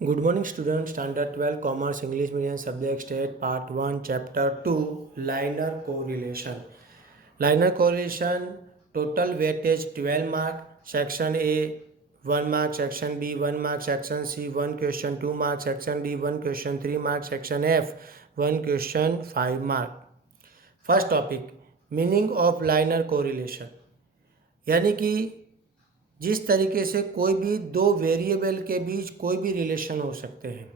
Good morning students, standard 12 commerce English medium subject state part 1 chapter 2 linear correlation. Linear correlation total weightage 12 mark, section A 1 mark, section B 1 mark, section C 1 question 2 mark, section D 1 question 3 mark, section F 1 question 5 mark. First topic meaning of linear correlation, यानी कि जिस तरीके से कोई भी दो variable के बीच कोई भी रिलेशन हो सकते हैं,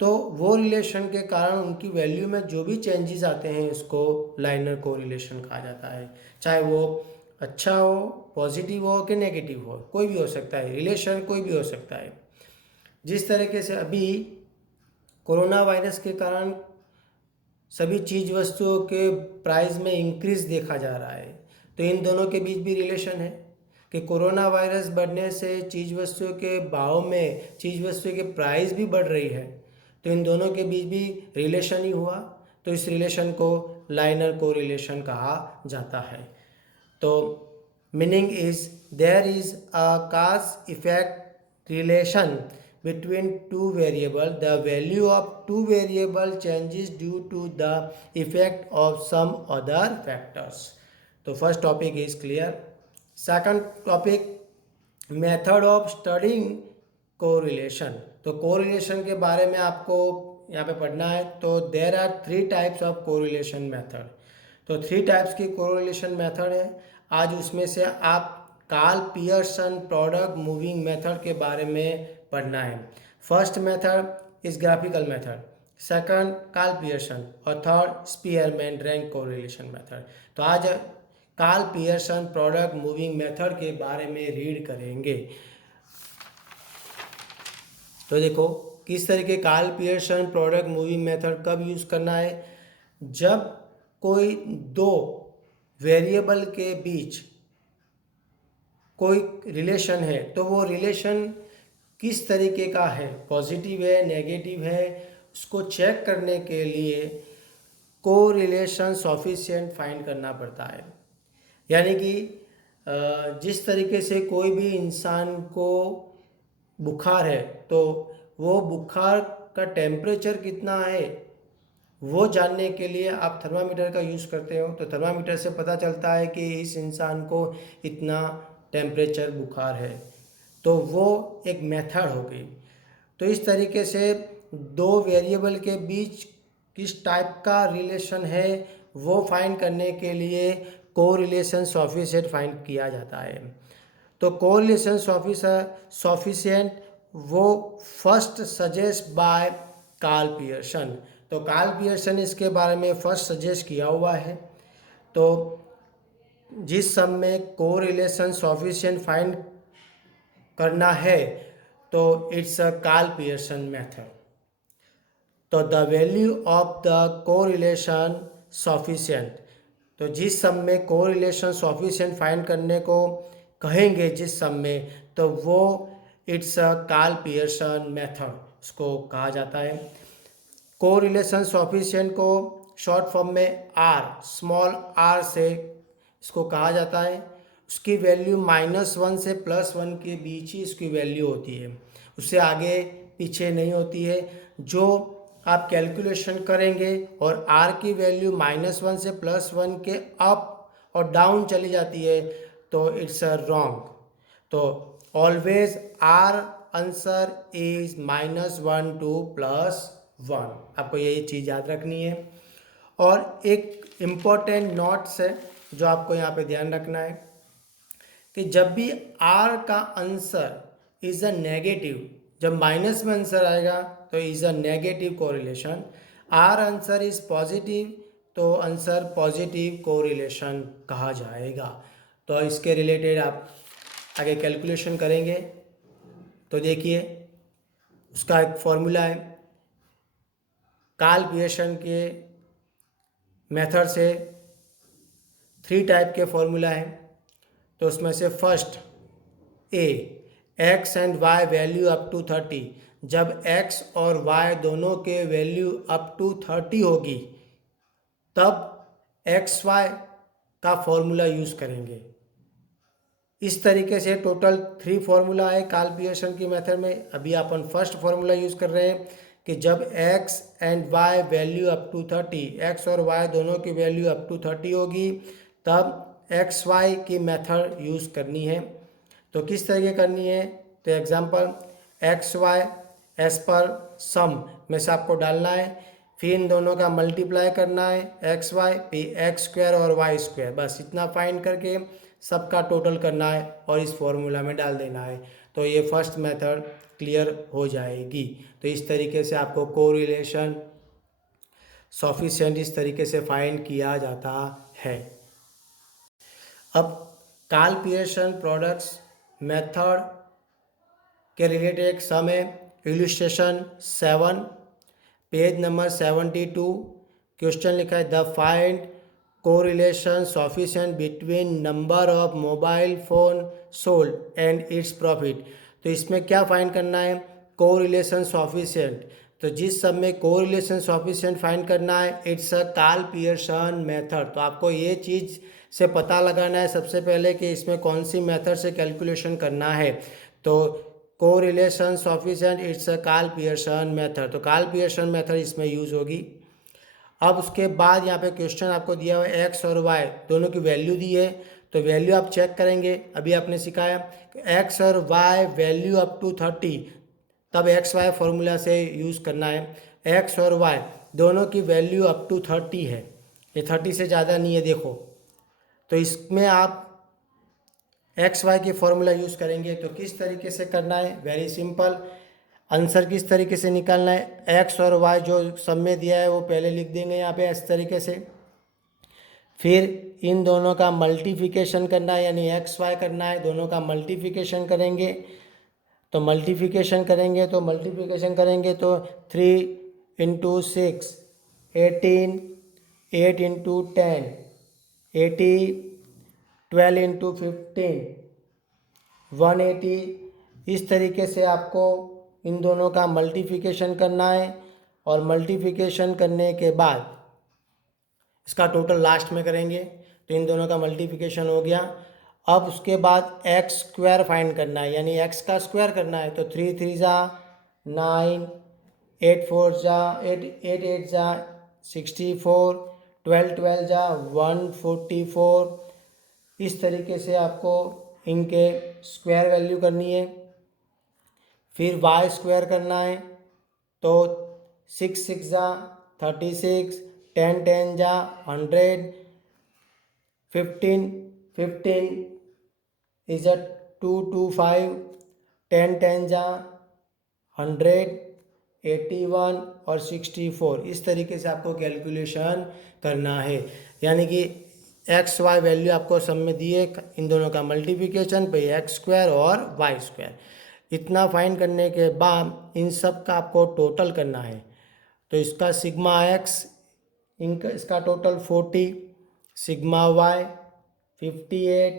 तो वो रिलेशन के कारण उनकी वैल्यू में जो भी चेंजेस आते हैं उसको लाइनर कोरिलेशन कहा जाता है। चाहे वो अच्छा हो, पॉजिटिव हो कि नेगेटिव हो, कोई भी हो सकता है, रिलेशन कोई भी हो सकता है। जिस तरीके से अभी कोरोना वायरस के कारण सभी चीज़ वस्तुओं के प्राइस में इंक्रीज देखा जा रहा है, तो इन दोनों के बीच भी रिलेशन है कि कोरोना वायरस बढ़ने से चीज़ वस्तुओं के भाव में चीज़ वस्तुओं के प्राइस भी बढ़ रही है, तो इन दोनों के बीच भी रिलेशन ही हुआ, तो इस रिलेशन को लाइनर कोरिलेशन कहा जाता है। तो meaning is there is a cause effect relation between two variable, the value of two variable changes due to the effect of some other factors. तो first topic is clear. Second topic method of studying correlation. तो correlation के बारे में आपको यहाँ पे पढ़ना है। तो there are 3 types of correlation method. तो 3 टाइप्स की कोरिलेशन मेथड है। आज उसमें से आप Karl Pearson product moving method के बारे में पढ़ना है। First method is graphical method, second Karl Pearson और third Spearman rank correlation method. तो आज Karl Pearson product moving method के बारे में रीड करेंगे। तो देखो किस तरीके Karl Pearson product moving method कब यूज़ करना है। जब कोई दो वेरिएबल के बीच कोई रिलेशन है, तो वो रिलेशन किस तरीके का है, पॉजिटिव है, नेगेटिव है, उसको चेक करने के लिए कोरिलेशन सॉफिशिएंट फाइंड करना पड़ता है। यानी कि जिस तरीके से कोई भी इंसान को बुखार है, तो वो बुखार का टेम्परेचर कितना है वो जानने के लिए आप थर्मामीटर का यूज़ करते हो। तो थर्मामीटर से पता चलता है कि इस इंसान को इतना टेम्परेचर बुखार है, तो वो एक मेथड हो गई। तो इस तरीके से दो वेरिएबल के बीच किस टाइप का रिलेशन है वो फाइंड करने के लिए कोरिलेशन सॉफिशिएंट फाइंड किया जाता है। तो कोरिलेशन सॉफिशिएंट वो first suggest by Karl Pearson. तो कार्ल पियर्सन इसके बारे में फर्स्ट सजेस्ट किया हुआ है। तो जिस सब में कोरिलेशन सॉफिशिएंट फाइंड करना है, तो it's a Karl Pearson method. तो the value of the correlation coefficient, तो जिस सब में कोरिलेशन सॉफिशिएंट फाइंड करने को कहेंगे जिस सब में, तो वो it's a Karl Pearson method उसको कहा जाता है। कोरिलेशन सॉफिशिएंट को शॉर्ट फॉर्म में आर, स्मॉल आर से इसको कहा जाता है। उसकी वैल्यू -1 से +1 के बीच ही इसकी वैल्यू होती है, उससे आगे पीछे नहीं होती है। जो आप कैलकुलेशन करेंगे और आर की वैल्यू -1 से +1 के अप और डाउन चली जाती है, तो इट्स अ रॉन्ग। तो always R answer is -1 to +1। आपको यही चीज़ याद रखनी है। और एक इम्पॉर्टेंट नोट्स है जो आपको यहाँ पे ध्यान रखना है कि जब भी आर का आंसर इज अ नेगेटिव, जब माइनस में आंसर आएगा तो is a negative correlation. R answer is positive, तो आंसर पॉजिटिव कोरिलेशन कहा जाएगा। तो इसके रिलेटेड आप आगे कैलकुलेशन करेंगे। तो देखिए उसका एक फॉर्मूला है। कार्ल पियर्सन के मेथड से 3 टाइप के फॉर्मूला है। तो उसमें से first A, X and Y value up to 30। जब एक्स और वाई दोनों के वैल्यू अप टू 30 होगी, तब एक्स वाई का फॉर्मूला यूज़ करेंगे। इस तरीके से टोटल 3 फॉर्मूला है कार्ल पियर्सन की मेथड में। अभी अपन फर्स्ट फॉर्मूला यूज़ कर रहे हैं कि जब x and y value up to 30, x और y दोनों की वैल्यू अप टू 30 होगी, तब एक्स वाई की मेथड यूज़ करनी है। तो किस तरीके करनी है, तो example x Y as per सम में से आपको डालना है, फिर इन दोनों का मल्टीप्लाई करना है एक्स वाई, फिर एक्स स्क्वायर और वाई स्क्वायर, बस इतना फाइंड करके सबका टोटल करना है और इस फॉर्मूला में डाल देना है। तो ये फर्स्ट मेथड क्लियर हो जाएगी। तो इस तरीके से आपको कोरिलेशन सॉफिशिएंट इस तरीके से फाइंड किया जाता है। अब कार्ल पियर्सन प्रोडक्ट्स मेथड के रिलेटेड एक सम है, इलस्ट्रेशन 7 पेज नंबर 72। क्वेश्चन लिखा है the find correlation coefficient between number of mobile phone sold and its profit. तो इसमें क्या फाइंड करना है, कोरिलेशन सॉफिशिएंट। तो जिस सब में कोरिलेशन सॉफिशिएंट फाइंड करना है, it's a Karl Pearson method. तो आपको ये चीज़ से पता लगाना है सबसे पहले कि इसमें कौन सी मेथड से कैलकुलेशन करना है। तो correlation coefficient it's a Karl Pearson method, तो कार्ल पियर्सन मेथड इसमें यूज़ होगी। अब उसके बाद यहाँ पे क्वेश्चन आपको दिया हुआ है एक्स और वाई दोनों की वैल्यू दी है, तो वैल्यू आप चेक करेंगे। अभी आपने सिखाया एक्स और वाई वैल्यू अप टू 30, तब एक्स वाई फॉर्मूला से यूज़ करना है। एक्स और वाई दोनों की वैल्यू अप टू 30 है, ये 30 से ज़्यादा नहीं है देखो। तो इसमें आप एक्स वाई की फॉर्मूला यूज़ करेंगे। तो किस तरीके से करना है, वेरी सिंपल। आंसर किस तरीके से निकालना है, एक्स और वाई जो सब में दिया है वो पहले लिख देंगे यहाँ पे इस तरीके से, फिर इन दोनों का मल्टीप्लिकेशन करना है, यानी एक्स वाई करना है, दोनों का मल्टीप्लिकेशन करेंगे। तो मल्टीप्लिकेशन करेंगे तो 3 × 6 18, 8 × 10 80, 12 × 15 180। इस तरीके से आपको इन दोनों का मल्टीप्लिकेशन करना है और मल्टीप्लिकेशन करने के बाद इसका टोटल लास्ट में करेंगे। तो इन दोनों का मल्टीप्लिकेशन हो गया। अब उसके बाद एक्स स्क्वायर फाइंड करना है, यानी एक्स का स्क्वायर करना है। तो 3 3 जा 9, 8 4 जा 8 8 8 जा 64, 12 12 जा 144। इस तरीके से आपको इनके स्क्वायर वैल्यू करनी है। फिर वाई स्क्वायर करना है, तो 6 6 जा 36, 10 10 जा 100, 15 15 इज अ 2 2 5, 10 10 जा 100, 81 और 64। इस तरीके से आपको कैलकुलेशन करना है, यानी कि एक्स वाई वैल्यू आपको सब में दिए, इन दोनों का मल्टीप्लिकेशन पे एक्स स्क्वायर और वाई स्क्वायर। इतना फाइंड करने के बाद इन सब का आपको टोटल करना है। तो इसका सिग्मा एक्स इनका इसका total 40, sigma Y 58,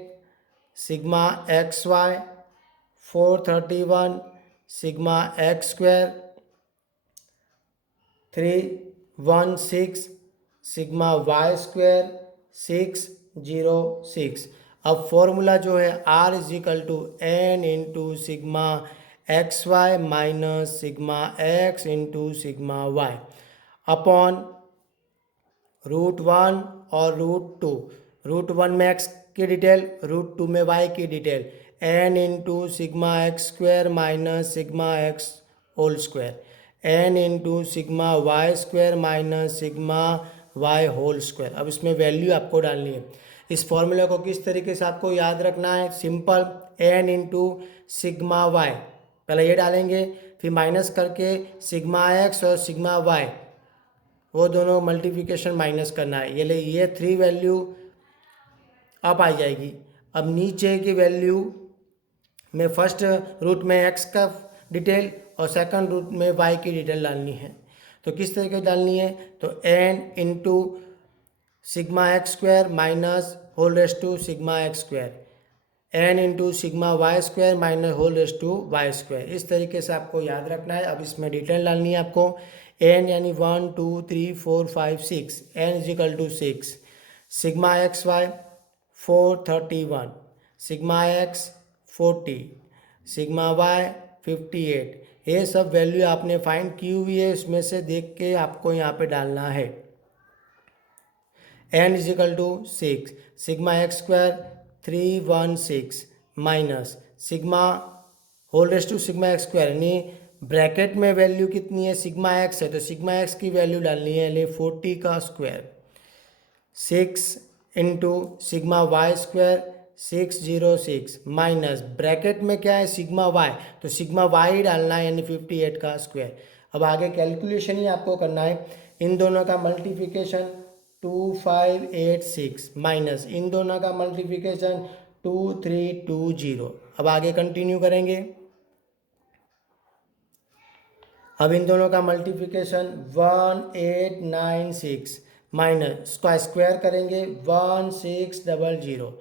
sigma x Y 431, sigma x square 316, sigma Y square 606। अब फॉर्मूला जो है R = n into sigma x Y minus sigma X into sigma Y upon √1 और √2। √1 में x की डिटेल, √2 में y की detail, n into sigma x square minus sigma X whole square, n into sigma Y square minus sigma Y whole square. अब इसमें value आपको डालनी है। इस फॉर्मूला को किस तरीके से आपको याद रखना है, simple n into sigma Y पहले ये डालेंगे, फिर माइनस करके सिग्मा एक्स और सिग्मा वाई वो दोनों मल्टीप्लिकेशन माइनस करना है। ये 3 वैल्यू अप आ जाएगी। अब नीचे की वैल्यू में फर्स्ट रूट में x का डिटेल और सेकंड रूट में y की डिटेल डालनी है। तो किस तरीके से डालनी है, तो n into sigma x square minus whole raise to sigma x square, n into sigma Y square minus whole raise to Y square. इस तरीके से आपको याद रखना है। अब इसमें डिटेल डालनी है आपको। n यानी 1 2 3 4 5 6, n = 6, sigma x Y 431, sigma X 40, sigma Y 58, ये सब वैल्यू आपने फाइंड की हुई है, इसमें से देख के आपको यहाँ पे डालना है। n is equal to 6, sigma x square 316 minus sigma whole raise to sigma x square, यानी ब्रैकेट में वैल्यू कितनी है, सिग्मा एक्स है तो सिग्मा एक्स की वैल्यू डालनी है, यानी 40 का square 6 into sigma Y square 606 minus bracket में क्या है सिग्मा वाई, तो सिग्मा वाई डालना है, यानी 58 का स्क्वायर। अब आगे कैलकुलेशन ही आपको करना है, इन दोनों का मल्टीप्लिकेशन 2586 माइनस इन दोनों का मल्टीप्लिकेशन 2320। अब आगे कंटिन्यू करेंगे। अब इन दोनों का मल्टीप्लिकेशन 1896 माइनस इसका स्क्वायर करेंगे 1600,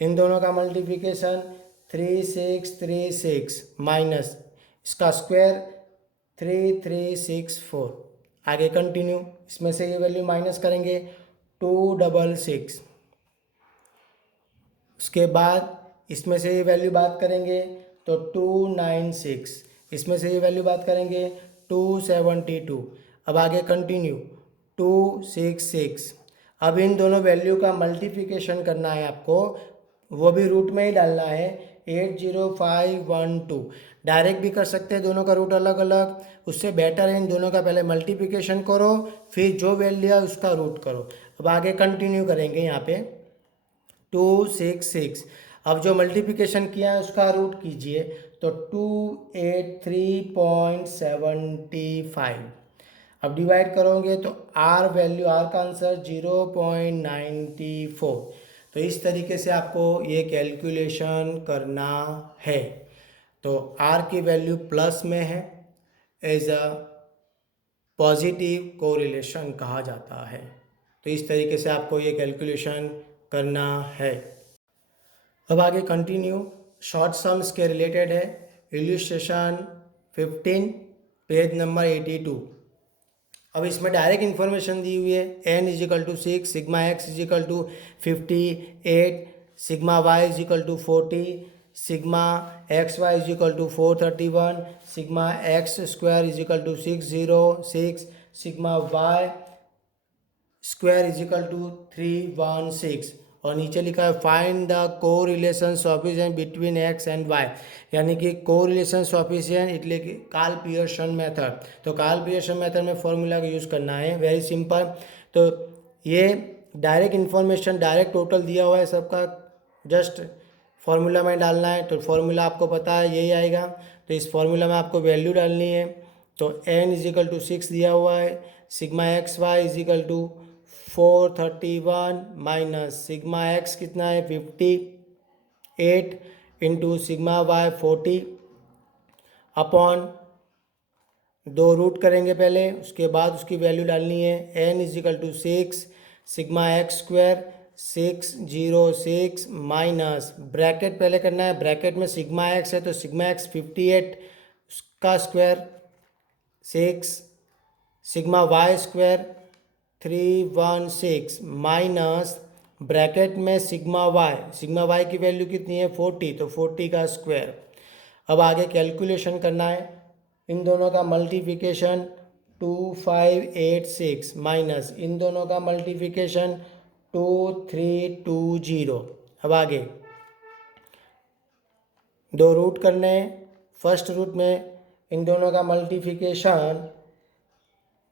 इन दोनों का मल्टीप्लिकेशन 3636 माइनस इसका स्क्वायर 3364। आगे कंटिन्यू, इसमें से ये वैल्यू माइनस करेंगे 266, उसके बाद इसमें से ये वैल्यू बात करेंगे तो 296, इसमें से ये वैल्यू बात करेंगे 272। अब आगे कंटिन्यू 266। अब इन दोनों वैल्यू का मल्टीप्लिकेशन करना है आपको, वो भी रूट में ही डालना है 80512। डायरेक्ट भी कर सकते हैं, दोनों का रूट अलग अलग, उससे बेटर है इन दोनों का पहले मल्टीप्लिकेशन करो फिर जो वैल्यू है उसका रूट करो। अब आगे कंटिन्यू करेंगे यहाँ पे 266। अब जो मल्टीप्लिकेशन किया है उसका रूट कीजिए तो 283.75। अब डिवाइड करोगे तो आर वैल्यू, आर का आंसर 0.94। तो इस तरीके से आपको ये कैलकुलेशन करना है। तो आर की वैल्यू प्लस में है, एज अ पॉजिटिव कोरिलेशन कहा जाता है। तो इस तरीके से आपको ये कैलकुलेशन करना है। अब आगे कंटिन्यू शॉर्ट सम्स के रिलेटेड है, इल्यूस्ट्रेशन 15 पेज नंबर 82। अब इसमें डायरेक्ट इन्फॉर्मेशन दी हुई है, n is equal to 6, sigma x is equal to 58, sigma y is equal to 40, sigma x Y is equal to 431, sigma x square is equal to 606, sigma Y square is equal to 316, और नीचे लिखा है find the correlation coefficient between x and y, यानी कि correlation coefficient એટલે कि Karl Pearson method. तो Karl Pearson method में फॉर्मूला का यूज़ करना है, वेरी सिंपल। तो ये डायरेक्ट इन्फॉर्मेशन, डायरेक्ट टोटल दिया हुआ है सबका, जस्ट फार्मूला में डालना है। तो फार्मूला आपको पता है यही आएगा, तो इस फार्मूला में आपको वैल्यू डालनी है। तो n इज इक्वल टू 6 दिया हुआ है, sigma x Y is equal to 431 minus sigma X कितना है 58 into sigma Y 40 upon 2 root करेंगे पहले, उसके बाद उसकी वैल्यू डालनी है। n is equal to 6 sigma x square 606 minus bracket पहले करना है, ब्रैकेट में सिग्मा एक्स है तो सिग्मा एक्स 58 उसका square 6 sigma Y square 316 minus bracket में सिग्मा वाई की वैल्यू कितनी है 40, तो 40 का स्क्वायर। अब आगे कैलकुलेशन करना है, इन दोनों का मल्टीप्लिकेशन 2586 माइनस इन दोनों का मल्टीप्लिकेशन 2320। अब आगे 2 रूट करने हैं, फर्स्ट रूट में इन दोनों का मल्टीप्लिकेशन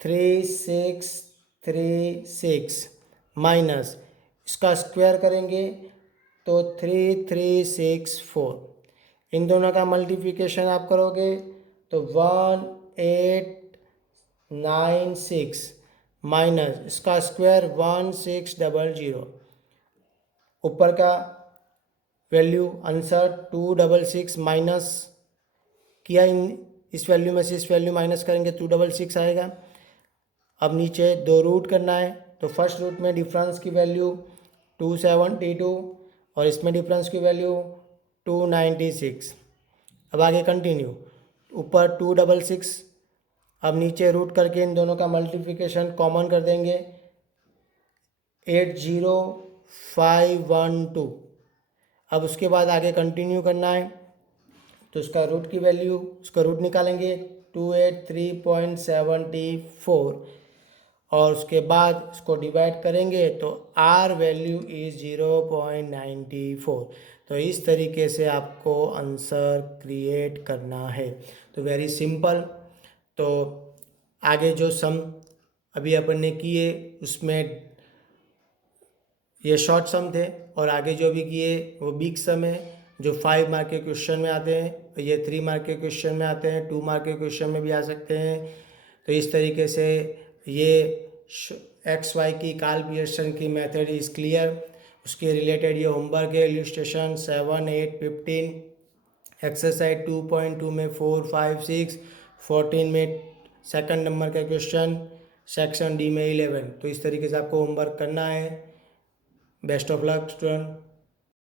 3636 माइनस इसका स्क्वायर करेंगे तो 3364, इन दोनों का मल्टीप्लिकेशन आप करोगे तो 1896 माइनस इसका स्क्वायर 1600, ऊपर का वैल्यू आंसर 266 माइनस किया, इस वैल्यू में से इस वैल्यू माइनस करेंगे 266 आएगा। अब नीचे 2 रूट करना है, तो फर्स्ट रूट में डिफरेंस की वैल्यू 272 और इसमें डिफरेंस की वैल्यू 296। अब आगे कंटिन्यू, ऊपर 266, अब नीचे रूट करके इन दोनों का मल्टीप्लिकेशन कॉमन कर देंगे 80512, अब उसके बाद आगे कंटिन्यू करना है, तो उसका रूट की वैल्यू, उसका रूट निकालेंगे 283.74 और उसके बाद इसको डिवाइड करेंगे तो आर वैल्यू इज़ 0.94। तो इस तरीके से आपको आंसर क्रिएट करना है। तो वेरी सिंपल। तो आगे जो सम अभी अपन ने किए उसमें ये शॉर्ट सम थे, और आगे जो भी किए वो बिग सम है, जो 5 मार्क के क्वेश्चन में आते हैं, ये 3 मार्क के क्वेश्चन में आते हैं, 2 मार्क के क्वेश्चन में भी आ सकते हैं। तो इस तरीके से ये एक्स वाई की कार्ल पियर्सन की मेथड इज़ क्लियर। उसके रिलेटेड ये होमवर्क है, इलस्ट्रेशन 7, 8, 15, एक्सरसाइज 2.2 में 4, 5, 6, 14 में सेकंड नंबर का क्वेश्चन, सेक्शन डी में 11। तो इस तरीके से आपको होमवर्क करना है। Best of luck student.